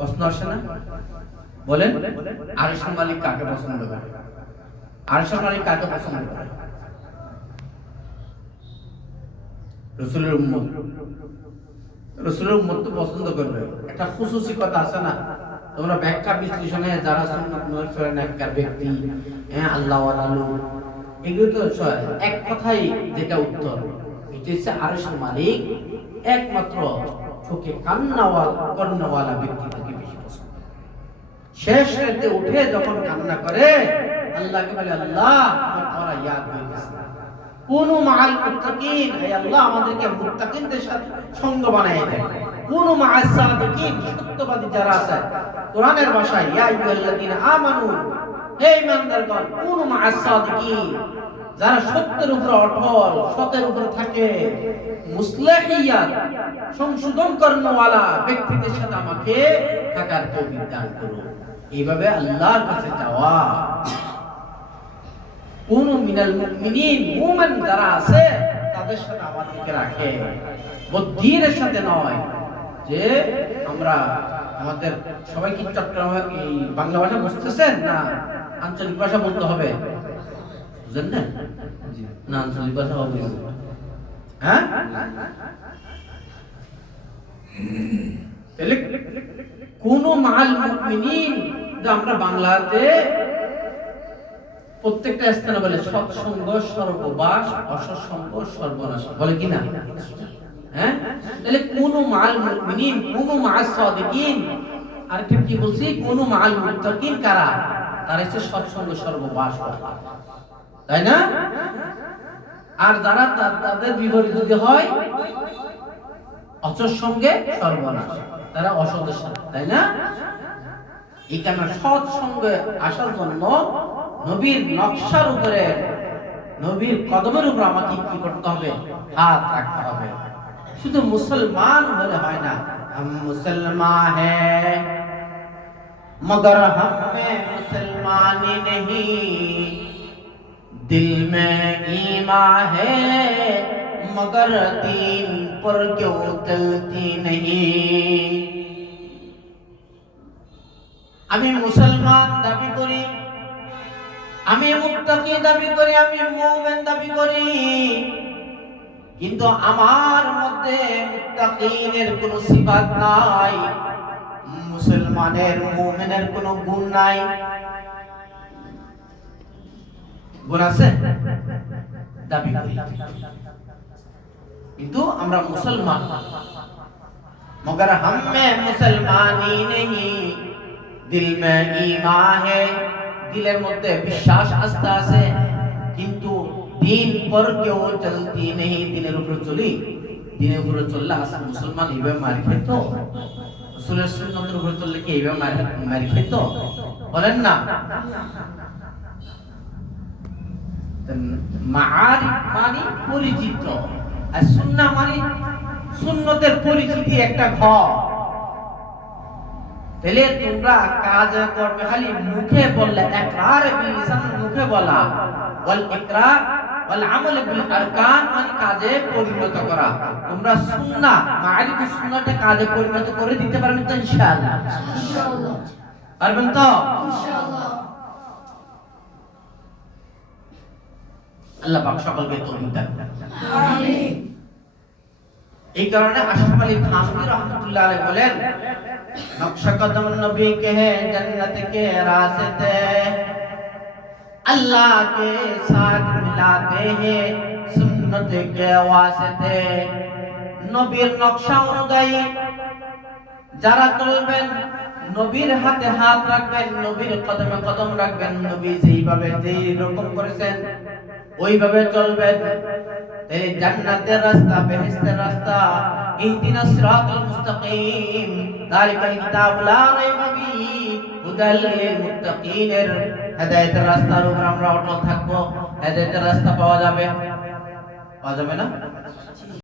প্রশ্ন আসে না? বলেন, আরশের মালিক কাকে পছন্দ করে? আরশের মালিক কাকে পছন্দ করে? রাসূলের উম্মত। রাসূলের উম্মত তো পছন্দ করবে। একটা খুশুসি কথা আছে না, তোমরা ব্যাখ্যা বিশ্লেষণে যারা সুন্নাত অনুসরণ নেককার ব্যক্তি, আল্লাহ ওয়ালা লোক, এগুলো তো এক কথাই যেটা উত্তর, এটা হচ্ছে আরশের মালিক একমাত্র চোখে কর্ণওয়ালা ব্যক্তি থেকে বেশি পছন্দ। শেষ রাতে উঠে যখন কান্না করে আল্লাহকে বলে, আল্লাহ আমার তোরা ইয়াদ হয়ে গেছে, কুনু মাআল মুত্তাকিন, হে আল্লাহ আমাদেরকে মুত্তাকিনদের সাথে সঙ্গ বানায় দেন। কুনু মাআস সাদিকিন, সত্যবাদী যারা আছে, কোরআনের ভাষায় ইয়া আইয়ুহাল্লাযীনা আমানু, হে ঈমানদারগণ, কুনু মাআস সাদিকিন, যারা সত্যের উপর অটল, সত্যের উপর থাকে, মুসলিহিয়াত, সংশোধন কর্মওয়ালা ব্যক্তিদের সাথে আমাকে থাকার তৌফিক দান করুন। এইভাবে আল্লাহর কাছে চাওয়া। কুনু মিনাল মুমিনিন, মুমিন যারা আছে তাদের সাথে আমাদেরকে রাখে, বদ্ধিরের সাথে নয়। যে আমরা আমাদের সবাই কি চট্টগ্রামে এই বাংলা ভাষা বুঝতেছেন না আঞ্চলিক ভাষা বলতে হবে? বুঝেন না? না আঞ্চলিক ভাষা হবে। হ্যাঁ, তাহলে কুনু মাআল মুমিনিন, আমরা বাংলাতে প্রত্যেকটা স্থানে বলে সৎসঙ্গ সর্ববাস, অসৎসঙ্গ সর্বনাশ, বলে কি না? হ্যাঁ, তাহলে কুনু মাআল মুমিনিন, কুনু মাআস সাদিকিন। আর কি বলছি? কুনু মাআল মুত্তাকিন, কারা? তারা হচ্ছে সৎসঙ্গ সর্ববাস, তাই না? আর যারা তাদের বিপরীত যদি হয় অসৎ সঙ্গে সর্বনাশ, তারা অসতের সাথে, তাই না? এই কারণে সৎ সঙ্গে আসার জন্য নবীর নকশার উপরে, নবীর কদমের উপর আমাকে কি করতে হবে? হাত রাখতে হবে। শুধু মুসলমান হলে হয় না, हम मुसलमान हैं मगर हम में मुसलमानी नहीं, दिल में ईमान है मगर दीन पर क्यों चलती नहीं। আমি মুসলমান দাবি করি, আমি মুত্তাকি দাবি করি, আমি মুমিন দাবি করি, কিন্তু আমার মধ্যে মুত্তাকিনের কোনো সিফাত নাই, মুসলমানের মুমিনের কোনো গুণ নাই। গুণ আছে? দাবি করি, কিন্তু আমরা মুসলমান, মগর हम में मुसलमानी नहीं, दिल में ईमान है, দিলের মধ্যে বিশ্বাস আস্থা আছে, কিন্তু দিন পর কেউ চলতি নেই, দিনের উপর চলি, দিনের উপর চললে আসলে মুসলমান এইভাবে মার খেত? রাসূলের সুন্নতের উপর চললে কি এইভাবে মার খেত? বলেন না? মাআরিফ মানে পরিচিত, আর সুন্নাহ মানে সুন্নতের পরিচিতি একটা ঘর। তাহলে তোমরা কাজ করবে খালি মুখে বললে, ইকরার বিল লিসান, মুখে বলা, ওয়াল ইকরার ওয়াল আমল বিল আরকান, মানে কাজে পরিণত করা। তোমরা সুন্নাহ, মাআরিফ সুন্নাহটা কাজে পরিণত করে দিতে পারবেন তো? ইনশাআল্লাহ, ইনশাআল্লাহ পারবেন তো? ইনশাআল্লাহ। আল্লাহ পাক সকলকে তৌফিক দান করুন, আমিন। এই কারণে আশরাফ আলী থানভী রাহমাতুল্লাহ আলাইহি বলেন, নকশা কদম নবী के है जन्नत के रास्ते, अल्लाह के साथ मिलाते हैं सुन्नत के वास्ते। নবীর নকশা অনুযায়ী যারা চলবেন, নবীর হাতে হাত রাখবেন, নবীর কদমে কদম রাখবেন, নবী যেইভাবে যেই রকম করেছেন ওইভাবে চলবেন, এই জান্নাতের রাস্তা, বেহেশতের রাস্তা, ইহদিনাস সিরাতাল মুস্তাকিম, যালিকাল কিতাবু লা রাইবা ফীহি হুদাল লিল মুত্তাকিনের হেদায়েতের রাস্তার উপর আমরা অটল থাকবো। হেদায়েতের রাস্তা পাওয়া যাবে না?